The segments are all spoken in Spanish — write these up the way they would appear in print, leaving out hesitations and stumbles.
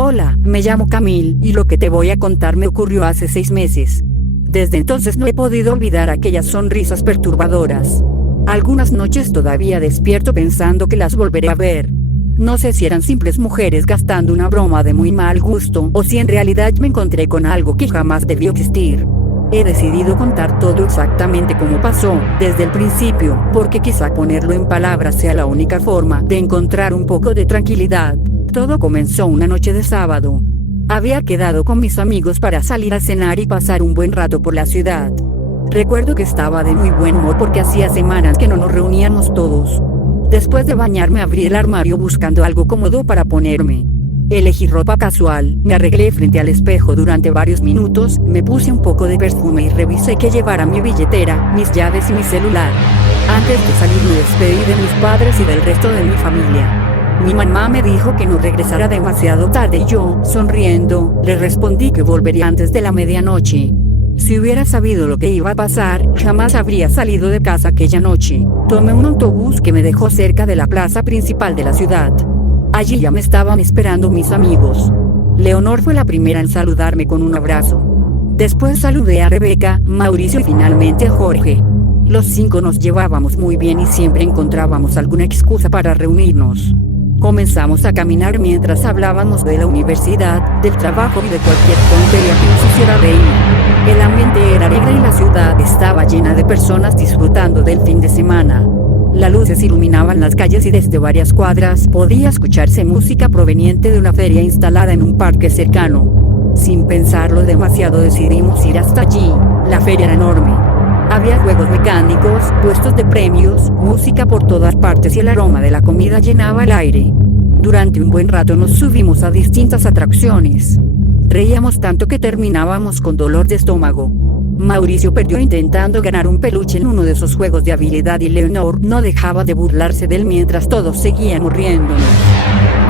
Hola, me llamo Camille, y lo que te voy a contar me ocurrió hace 6 meses. Desde entonces no he podido olvidar aquellas sonrisas perturbadoras. Algunas noches todavía despierto pensando que las volveré a ver. No sé si eran simples mujeres gastando una broma de muy mal gusto o si en realidad me encontré con algo que jamás debió existir. He decidido contar todo exactamente como pasó, desde el principio, porque quizá ponerlo en palabras sea la única forma de encontrar un poco de tranquilidad. Todo comenzó una noche de sábado. Había quedado con mis amigos para salir a cenar y pasar un buen rato por la ciudad. Recuerdo que estaba de muy buen humor porque hacía semanas que no nos reuníamos todos. Después de bañarme abrí el armario buscando algo cómodo para ponerme. Elegí ropa casual, me arreglé frente al espejo durante varios minutos, me puse un poco de perfume y revisé que llevara mi billetera, mis llaves y mi celular. Antes de salir me despedí de mis padres y del resto de mi familia. Mi mamá me dijo que no regresara demasiado tarde y yo, sonriendo, le respondí que volvería antes de la medianoche. Si hubiera sabido lo que iba a pasar, jamás habría salido de casa aquella noche. Tomé un autobús que me dejó cerca de la plaza principal de la ciudad. Allí ya me estaban esperando mis amigos. Leonor fue la primera en saludarme con un abrazo. Después saludé a Rebeca, Mauricio y finalmente a Jorge. Los 5 nos llevábamos muy bien y siempre encontrábamos alguna excusa para reunirnos. Comenzamos a caminar mientras hablábamos de la universidad, del trabajo y de cualquier tontería que nos hiciera reír. El ambiente era alegre y la ciudad estaba llena de personas disfrutando del fin de semana. Las luces iluminaban las calles y desde varias cuadras podía escucharse música proveniente de una feria instalada en un parque cercano. Sin pensarlo demasiado decidimos ir hasta allí. La feria era enorme. Había juegos mecánicos, puestos de premios, música por todas partes y el aroma de la comida llenaba el aire. Durante un buen rato nos subimos a distintas atracciones. Reíamos tanto que terminábamos con dolor de estómago. Mauricio perdió intentando ganar un peluche en uno de esos juegos de habilidad y Leonor no dejaba de burlarse de él mientras todos seguíamos riéndonos.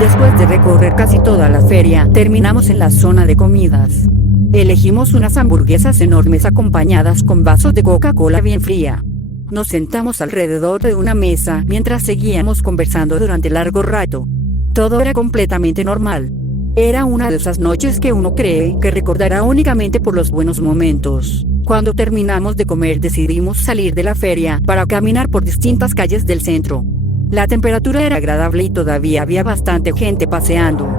Después de recorrer casi toda la feria, terminamos en la zona de comidas. Elegimos unas hamburguesas enormes acompañadas con vasos de Coca-Cola bien fría. Nos sentamos alrededor de una mesa mientras seguíamos conversando durante largo rato. Todo era completamente normal. Era una de esas noches que uno cree que recordará únicamente por los buenos momentos. Cuando terminamos de comer decidimos salir de la feria para caminar por distintas calles del centro. La temperatura era agradable y todavía había bastante gente paseando.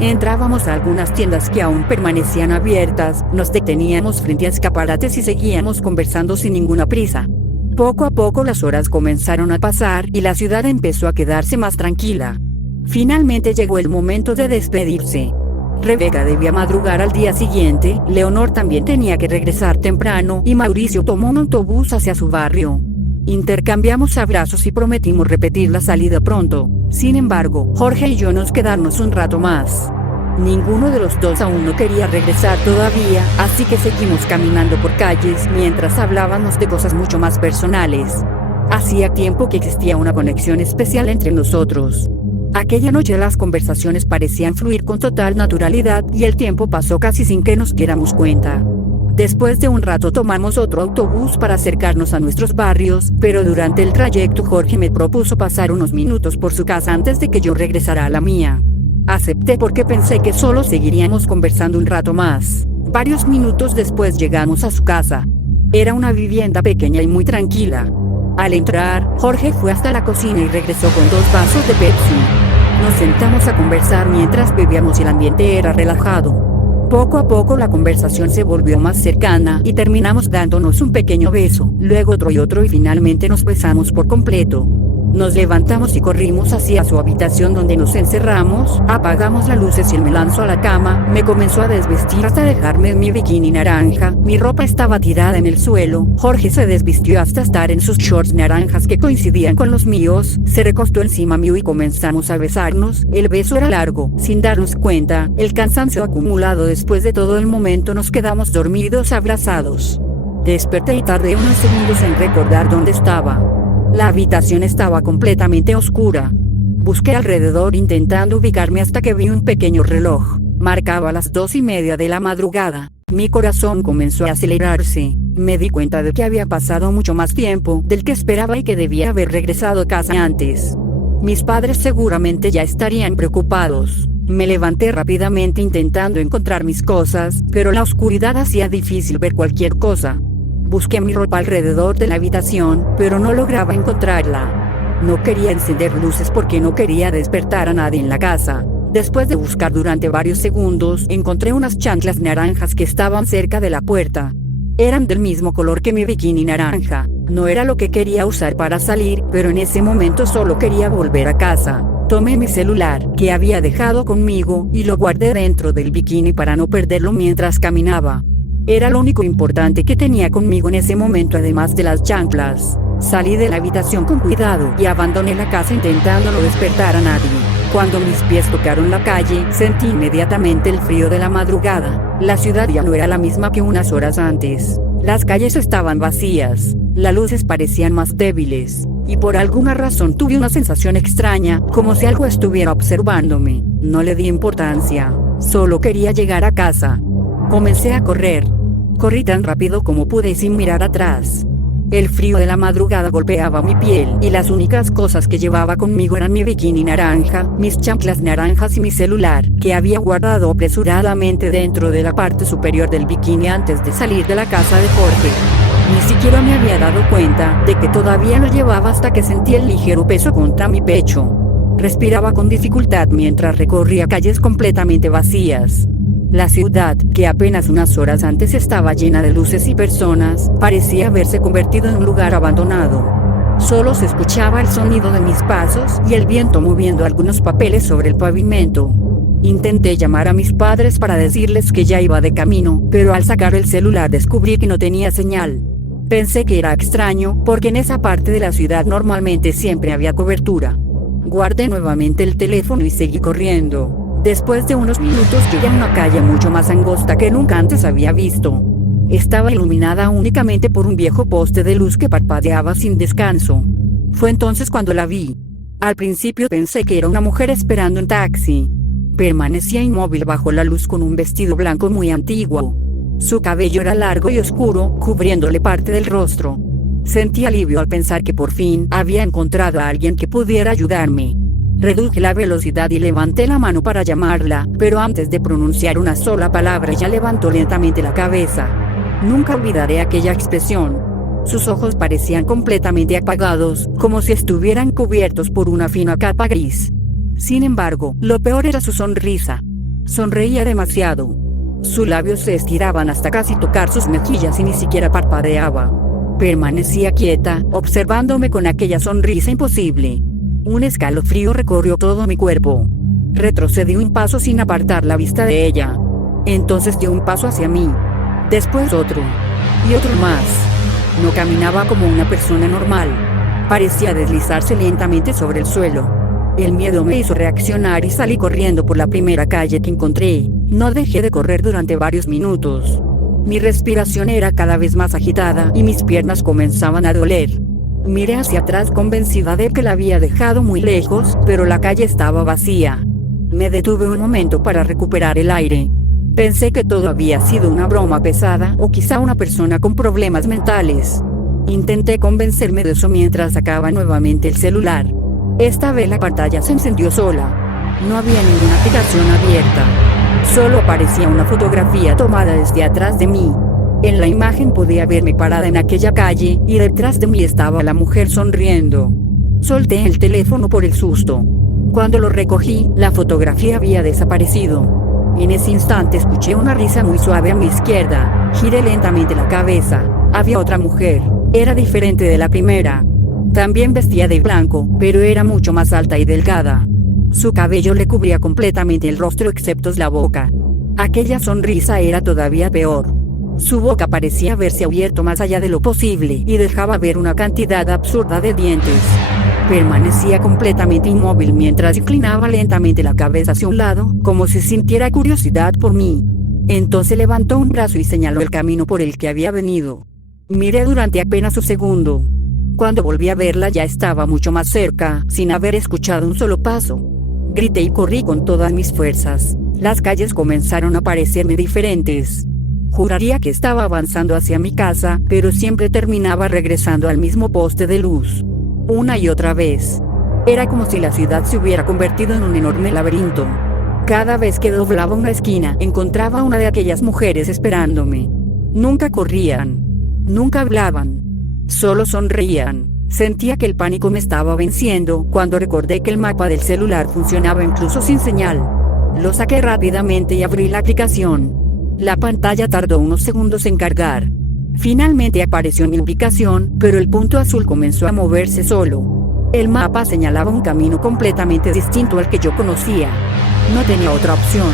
Entrábamos a algunas tiendas que aún permanecían abiertas, nos deteníamos frente a escaparates y seguíamos conversando sin ninguna prisa. Poco a poco las horas comenzaron a pasar y la ciudad empezó a quedarse más tranquila. Finalmente llegó el momento de despedirse. Rebeca debía madrugar al día siguiente, Leonor también tenía que regresar temprano y Mauricio tomó un autobús hacia su barrio. Intercambiamos abrazos y prometimos repetir la salida pronto. Sin embargo, Jorge y yo nos quedamos un rato más. Ninguno de los dos aún no quería regresar todavía, así que seguimos caminando por calles mientras hablábamos de cosas mucho más personales. Hacía tiempo que existía una conexión especial entre nosotros. Aquella noche las conversaciones parecían fluir con total naturalidad y el tiempo pasó casi sin que nos diéramos cuenta. Después de un rato tomamos otro autobús para acercarnos a nuestros barrios, pero durante el trayecto Jorge me propuso pasar unos minutos por su casa antes de que yo regresara a la mía. Acepté porque pensé que solo seguiríamos conversando un rato más. Varios minutos después llegamos a su casa. Era una vivienda pequeña y muy tranquila. Al entrar, Jorge fue hasta la cocina y regresó con 2 vasos de Pepsi. Nos sentamos a conversar mientras bebíamos y el ambiente era relajado. Poco a poco la conversación se volvió más cercana y terminamos dándonos un pequeño beso, luego otro y otro y finalmente nos besamos por completo. Nos levantamos y corrimos hacia su habitación donde nos encerramos, apagamos las luces y él me lanzó a la cama, me comenzó a desvestir hasta dejarme en mi bikini naranja, mi ropa estaba tirada en el suelo, Jorge se desvistió hasta estar en sus shorts naranjas que coincidían con los míos, se recostó encima mío y comenzamos a besarnos, el beso era largo, sin darnos cuenta, el cansancio acumulado después de todo el momento nos quedamos dormidos abrazados. Desperté y tardé unos segundos en recordar dónde estaba. La habitación estaba completamente oscura. Busqué alrededor intentando ubicarme hasta que vi un pequeño reloj. Marcaba las 2:30 de la madrugada. Mi corazón comenzó a acelerarse. Me di cuenta de que había pasado mucho más tiempo del que esperaba y que debía haber regresado a casa antes. Mis padres seguramente ya estarían preocupados. Me levanté rápidamente intentando encontrar mis cosas, pero la oscuridad hacía difícil ver cualquier cosa. Busqué mi ropa alrededor de la habitación, pero no lograba encontrarla. No quería encender luces porque no quería despertar a nadie en la casa. Después de buscar durante varios segundos, encontré unas chanclas naranjas que estaban cerca de la puerta. Eran del mismo color que mi bikini naranja. No era lo que quería usar para salir, pero en ese momento solo quería volver a casa. Tomé mi celular, que había dejado conmigo, y lo guardé dentro del bikini para no perderlo mientras caminaba. Era lo único importante que tenía conmigo en ese momento, además de las chanclas. Salí de la habitación con cuidado y abandoné la casa intentando no despertar a nadie. Cuando mis pies tocaron la calle, sentí inmediatamente el frío de la madrugada. La ciudad ya no era la misma que unas horas antes. Las calles estaban vacías, las luces parecían más débiles, y por alguna razón tuve una sensación extraña, como si algo estuviera observándome. No le di importancia, solo quería llegar a casa. Comencé a correr. Corrí tan rápido como pude y sin mirar atrás. El frío de la madrugada golpeaba mi piel, y las únicas cosas que llevaba conmigo eran mi bikini naranja, mis chanclas naranjas y mi celular, que había guardado apresuradamente dentro de la parte superior del bikini antes de salir de la casa de Jorge. Ni siquiera me había dado cuenta de que todavía lo llevaba hasta que sentí el ligero peso contra mi pecho. Respiraba con dificultad mientras recorría calles completamente vacías. La ciudad, que apenas unas horas antes estaba llena de luces y personas, parecía haberse convertido en un lugar abandonado. Solo se escuchaba el sonido de mis pasos y el viento moviendo algunos papeles sobre el pavimento. Intenté llamar a mis padres para decirles que ya iba de camino, pero al sacar el celular descubrí que no tenía señal. Pensé que era extraño, porque en esa parte de la ciudad normalmente siempre había cobertura. Guardé nuevamente el teléfono y seguí corriendo. Después de unos minutos llegué a una calle mucho más angosta que nunca antes había visto. Estaba iluminada únicamente por un viejo poste de luz que parpadeaba sin descanso. Fue entonces cuando la vi. Al principio pensé que era una mujer esperando un taxi. Permanecía inmóvil bajo la luz con un vestido blanco muy antiguo. Su cabello era largo y oscuro, cubriéndole parte del rostro. Sentí alivio al pensar que por fin había encontrado a alguien que pudiera ayudarme. Reduje la velocidad y levanté la mano para llamarla, pero antes de pronunciar una sola palabra ella levantó lentamente la cabeza. Nunca olvidaré aquella expresión. Sus ojos parecían completamente apagados, como si estuvieran cubiertos por una fina capa gris. Sin embargo, lo peor era su sonrisa. Sonreía demasiado. Sus labios se estiraban hasta casi tocar sus mejillas y ni siquiera parpadeaba. Permanecía quieta, observándome con aquella sonrisa imposible. Un escalofrío recorrió todo mi cuerpo. Retrocedí un paso sin apartar la vista de ella. Entonces dio un paso hacia mí. Después otro. Y otro más. No caminaba como una persona normal. Parecía deslizarse lentamente sobre el suelo. El miedo me hizo reaccionar y salí corriendo por la primera calle que encontré. No dejé de correr durante varios minutos. Mi respiración era cada vez más agitada y mis piernas comenzaban a doler. Miré hacia atrás convencida de que la había dejado muy lejos, pero la calle estaba vacía. Me detuve un momento para recuperar el aire. Pensé que todo había sido una broma pesada o quizá una persona con problemas mentales. Intenté convencerme de eso mientras sacaba nuevamente el celular. Esta vez la pantalla se encendió sola. No había ninguna aplicación abierta. Solo aparecía una fotografía tomada desde atrás de mí. En la imagen podía verme parada en aquella calle, y detrás de mí estaba la mujer sonriendo. Solté el teléfono por el susto. Cuando lo recogí, la fotografía había desaparecido. En ese instante escuché una risa muy suave a mi izquierda. Giré lentamente la cabeza. Había otra mujer. Era diferente de la primera. También vestía de blanco, pero era mucho más alta y delgada. Su cabello le cubría completamente el rostro excepto la boca. Aquella sonrisa era todavía peor. Su boca parecía haberse abierto más allá de lo posible y dejaba ver una cantidad absurda de dientes. Permanecía completamente inmóvil mientras inclinaba lentamente la cabeza hacia un lado, como si sintiera curiosidad por mí. Entonces levantó un brazo y señaló el camino por el que había venido. Miré durante apenas un segundo. Cuando volví a verla ya estaba mucho más cerca, sin haber escuchado un solo paso. Grité y corrí con todas mis fuerzas. Las calles comenzaron a parecerme diferentes. Juraría que estaba avanzando hacia mi casa, pero siempre terminaba regresando al mismo poste de luz. Una y otra vez. Era como si la ciudad se hubiera convertido en un enorme laberinto. Cada vez que doblaba una esquina, encontraba a una de aquellas mujeres esperándome. Nunca corrían. Nunca hablaban. Solo sonreían. Sentía que el pánico me estaba venciendo cuando recordé que el mapa del celular funcionaba incluso sin señal. Lo saqué rápidamente y abrí la aplicación. La pantalla tardó unos segundos en cargar. Finalmente apareció mi ubicación, pero el punto azul comenzó a moverse solo. El mapa señalaba un camino completamente distinto al que yo conocía. No tenía otra opción.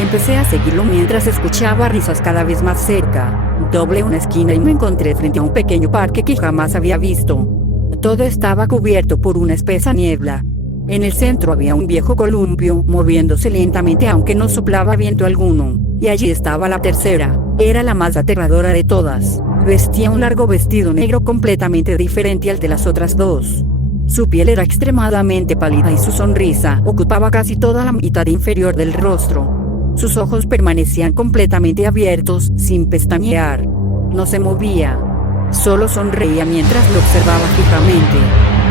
Empecé a seguirlo mientras escuchaba risas cada vez más cerca. Doblé una esquina y me encontré frente a un pequeño parque que jamás había visto. Todo estaba cubierto por una espesa niebla. En el centro había un viejo columpio, moviéndose lentamente aunque no soplaba viento alguno. Y allí estaba la tercera. Era la más aterradora de todas. Vestía un largo vestido negro completamente diferente al de las otras dos. Su piel era extremadamente pálida y su sonrisa ocupaba casi toda la mitad inferior del rostro. Sus ojos permanecían completamente abiertos, sin pestañear. No se movía. Solo sonreía mientras lo observaba fijamente.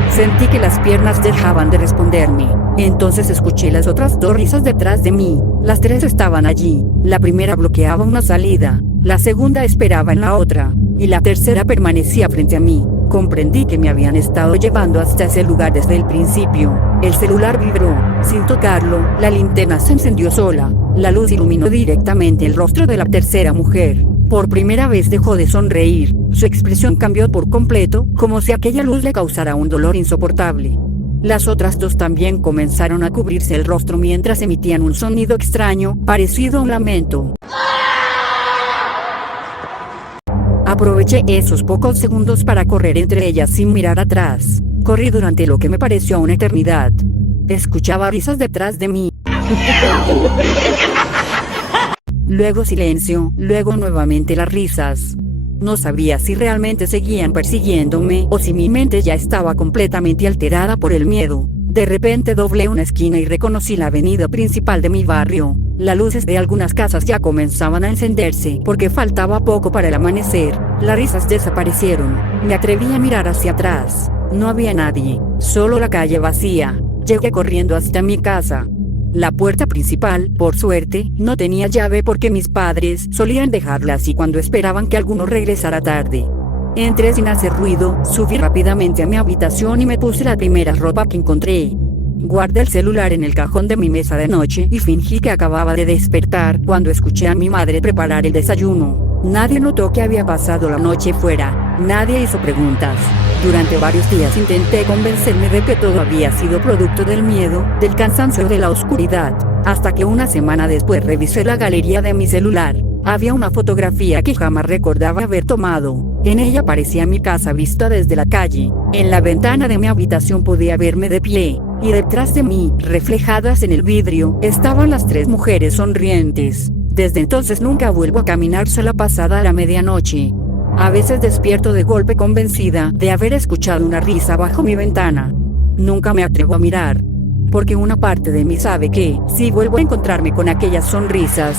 Sentí que las piernas dejaban de responderme. Entonces escuché las otras dos risas detrás de mí. Las tres estaban allí. La primera bloqueaba una salida. La segunda esperaba en la otra. Y la tercera permanecía frente a mí. Comprendí que me habían estado llevando hasta ese lugar desde el principio. El celular vibró. Sin tocarlo, la linterna se encendió sola. La luz iluminó directamente el rostro de la tercera mujer. Por primera vez dejó de sonreír. Su expresión cambió por completo, como si aquella luz le causara un dolor insoportable. Las otras dos también comenzaron a cubrirse el rostro mientras emitían un sonido extraño, parecido a un lamento. Aproveché esos pocos segundos para correr entre ellas sin mirar atrás. Corrí durante lo que me pareció una eternidad. Escuchaba risas detrás de mí. Luego silencio, luego nuevamente las risas. No sabía si realmente seguían persiguiéndome o si mi mente ya estaba completamente alterada por el miedo. De repente doblé una esquina y reconocí la avenida principal de mi barrio. Las luces de algunas casas ya comenzaban a encenderse porque faltaba poco para el amanecer. Las risas desaparecieron. Me atreví a mirar hacia atrás. No había nadie, solo la calle vacía. Llegué corriendo hasta mi casa. La puerta principal, por suerte, no tenía llave porque mis padres solían dejarla así cuando esperaban que alguno regresara tarde. Entré sin hacer ruido, subí rápidamente a mi habitación y me puse la primera ropa que encontré. Guardé el celular en el cajón de mi mesa de noche y fingí que acababa de despertar cuando escuché a mi madre preparar el desayuno. Nadie notó que había pasado la noche fuera. Nadie hizo preguntas. Durante varios días intenté convencerme de que todo había sido producto del miedo, del cansancio, de la oscuridad, hasta que una semana después revisé la galería de mi celular. Había una fotografía que jamás recordaba haber tomado. En ella aparecía mi casa vista desde la calle. En la ventana de mi habitación podía verme de pie, y detrás de mí, reflejadas en el vidrio, estaban las tres mujeres sonrientes. Desde entonces nunca vuelvo a caminar sola pasada la medianoche. A veces despierto de golpe convencida de haber escuchado una risa bajo mi ventana. Nunca me atrevo a mirar, porque una parte de mí sabe que, si vuelvo a encontrarme con aquellas sonrisas,